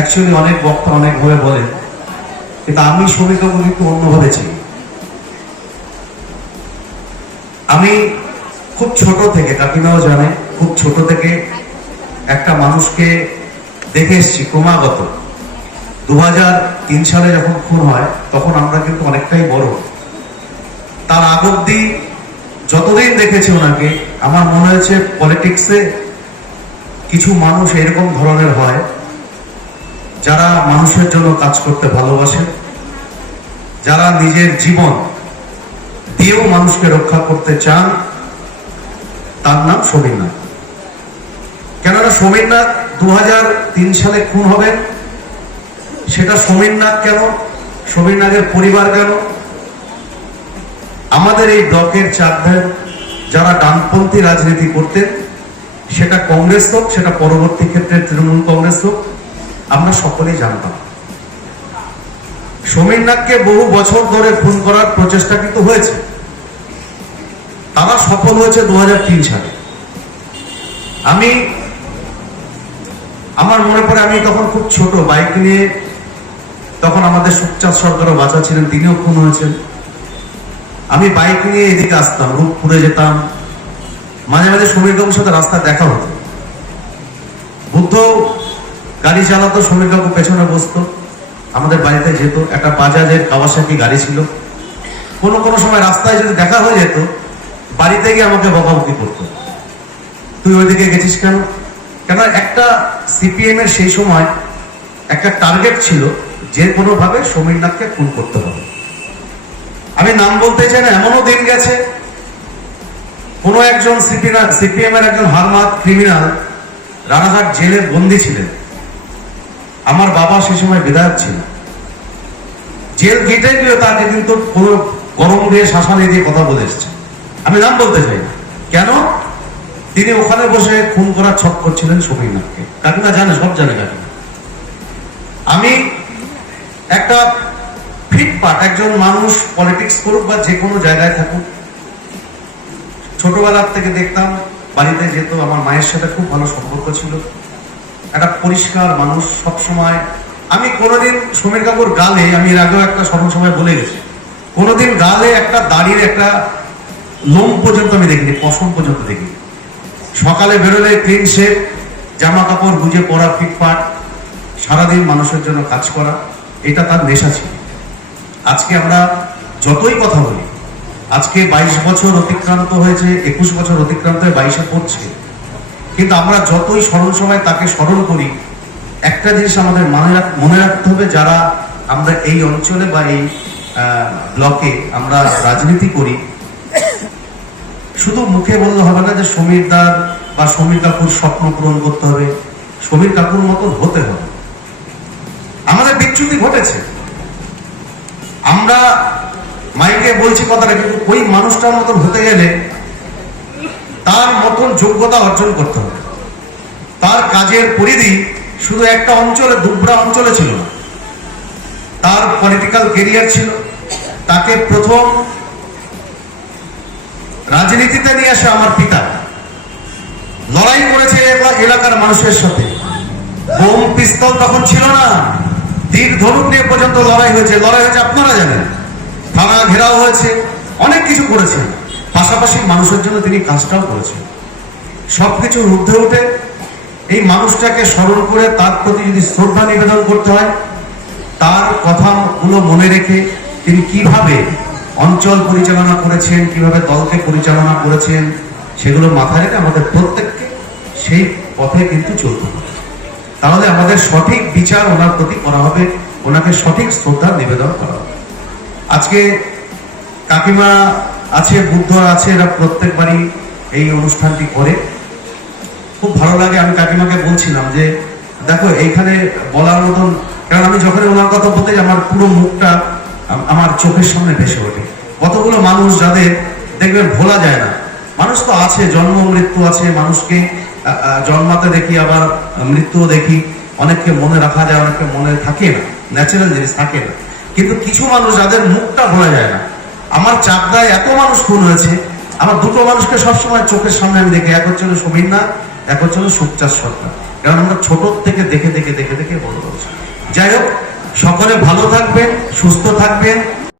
Actually অনেক বক্তা অনেকভাবে বলেন কিন্তু আমি শ্রমিকবাবুকে একটু অন্যভাবে চিনি আমি খুব ছোট থেকে, কাকিমাও জানে, খুব ছোট থেকে একটা মানুষকে দেখে এসছি ক্রমাগত। দু তিন সালে যখন খুন হয়, তখন আমরা কিন্তু অনেকটাই বড়। তার আগ অব্দি যতদিন দেখেছি ওনাকে, আমার মনে হয়েছে পলিটিক্সে কিছু মানুষ এরকম ধরনের হয়। যারা মানুষের জন্য কাজ করতে ভালোবাসে, যারা নিজের জীবন দিয়েও মানুষকে রক্ষা করতে চান, তার নাম সমীরনাথ কেননা সমীরনাথ দু তিন সালে খুন হবেন। সেটা সমীরনাথ কেন? সমীরনাথের পরিবার কেন? আমাদের এই ব্লকের চারধার যারা ডানপন্থী রাজনীতি করতেন, সেটা কংগ্রেস হোক, সেটা পরবর্তী ক্ষেত্রে তৃণমূল কংগ্রেস হোক আমরা সকলেই জানতাম। সমীর সমীরনাথকে বহু বছর ধরে খুন করার প্রচেষ্টা কিন্তু হয়েছে। তারা সফল হয়েছে দুই হাজার তিন সালে। আমি, আমার মনে পড়ে আমি তখন খুব ছোট, বাইক নিয়ে তখন আমাদের সুখচাঁদ সরকারও বাঁচা ছিলেন, তিনিও খুন হয়েছেন। আমি বাইক নিয়ে এদিকে আসতাম, রূপপুরে যেতাম। মাঝে মাঝে সমীর সাথে রাস্তায় দেখা হতো। বুদ্ধ গাড়ি চালাতো সমীর বাবু পেছনে বসতো। আমাদের বাড়িতে যেত, একটা বাজাজের কাওয়াসাকি গাড়ি ছিল। কোনো কোনো সময় রাস্তায় যদি দেখা হয়ে যেত, বাড়িতে গিয়ে আমাকে বকাবকি করতো। তুই ওইদিকে গেছিস কেন? কেন একটা সিপিএম এর সেই সময় একটা টার্গেট ছিল, যে কোনো ভাবে সমীরনাথকে খুন করতে হবে। আমি নাম বলতে চাই না, এমনও দিন গেছে। কোনো একজন সিপিএম এর একজন হারমাত ক্রিমিনাল রানাঘাট জেলের বন্দী ছিলেন। আমার বাবা সে সময় বিধায়ক ছিল। জেল গেটে গিয়ে তাকে কিন্তু কোনো গরম দিয়ে শাসানি দিয়ে কথা বলে এসছে। আমি নাম বলতে চাই কেন? তিনি ওখানে বসে খুন করার ছক করছিলেন সমীরনাথকে কাকিমা জানে, সব জানে কাকিমা। আমি একটা ফিটপাট একজন মানুষ পলিটিক্স করুক বা যে কোনো জায়গায় থাকুক, ছোটবেলার থেকে দেখতাম, বাড়িতে যেত, আমার মায়ের সাথে খুব ভালো সম্পর্ক ছিল। একটা পরিষ্কার মানুষ সব সময় আমি কোনোদিন সমীর কাপুর গালে, আমি এর আগেও একটা স্মরণ সময় বলে গেছি, কোনোদিন গালে একটা দাড়ির একটা লোম পর্যন্ত আমি দেখিনি, পশম পর্যন্ত দেখিনি। সকালে বেরোলে ক্লিন শেপ জামা কাপড় বুঝে পরা ফিটফাট সারাদিন মানুষের জন্য কাজ করা, এটা তার নেশা ছিল। আজকে আমরা যতই কথা বলি, আজকে বাইশ বছর অতিক্রান্ত হয়েছে, একুশ বছর অতিক্রান্ত হয়ে বাইশে পড়ছে কিন্তু আমরা যতই স্মরণ সময় তাকে স্মরণ করি, একটা জিনিস আমাদের মনে মনে রাখতে হবে, যারা আমরা এই অঞ্চলে বা এই ব্লকে আমরা রাজনীতি করি, শুধু মুখে বললে হবে না যে সমীর দার বা সমীর কাপুর স্বপ্ন পূরণ করতে হবে, সমীর কাপুর মতন হতে হবে। আমাদের বিচ্যুতি ঘটেছে। আমরা মাইকে বলছি কথাটা, কিন্তু ওই মানুষটার মতন হতে গেলে তার মতন যোগ্যতা অর্জন করতে হবে। তার কাজের পরিধি শুধু একটা অঞ্চলে, দুবরা অঞ্চলে ছিল তার পলিটিক্যাল কেরিয়ার ছিল। তাকে প্রথম রাজনীতিতে নিয়ে আসে আমার পিতা। লড়াই করেছে এলা- এলাকার মানুষের সাথে। বোম পিস্তল তখন ছিল না। তীর ধনুক নিয়ে পর্যন্ত লড়াই হয়েছে। লড়াই হয়েছে আপনারা জানেন। থানা ঘেরাও হয়েছে। অনেক কিছু করেছেন পাশাপাশি মানুষের জন্য তিনি কাজটাও করেছেন। সবকিছুর ঊর্ধ্বে উঠে এই মানুষটাকে স্মরণ করে তার প্রতি যদি শ্রদ্ধা নিবেদন করতে হয়, তার কথাগুলো মনে রেখে তিনি কীভাবে অঞ্চল পরিচালনা করেছেন, কীভাবে দলকে পরিচালনা করেছেন, সেগুলো মাথায় রেখে আমাদের প্রত্যেককে সেই পথে কিন্তু চলতে হবে। তাহলে আমাদের সঠিক বিচার ওনার প্রতি করা হবে, ওনাকে সঠিক শ্রদ্ধা নিবেদন করা হবে। আজকে কাকিমা আছে বুদ্ধ আছে, এরা প্রত্যেকবারই এই অনুষ্ঠানটি করে। খুব ভালো লাগে, আমি কাকিমাকে বলছিলাম যে, দেখো, এইখানে বলার মতন, কারণ আমি যখন ওনার কথা বলতে আমার পুরো মুখটা আমার চোখের সামনে ভেসে ওঠে। কতগুলো মানুষ যাদের দেখবেন ভোলা যায় না। মানুষ তো আছে, জন্ম, মৃত্যু আছে, মানুষকে জন্মাতে দেখি, আবার মৃত্যুও দেখি। অনেককে মনে রাখা যায়, অনেককে মনে থাকে না ন্যাচারাল জিনিস থাকে না। কিন্তু কিছু মানুষ যাদের মুখটা ভোলা যায় না আমার চাকদায় এত মানুষ খুন হয়েছে, আমার দুটো মানুষকে সবসময় চোখের সামনে আমি দেখি, এক হচ্ছে হলো সমীর না এক হচ্ছে সুপচার সরকার। কারণ আমরা ছোট থেকে দেখে দেখে দেখে দেখে বড় হচ্ছি। যাই হোক, সকলে ভালো থাকবেন, সুস্থ থাকবেন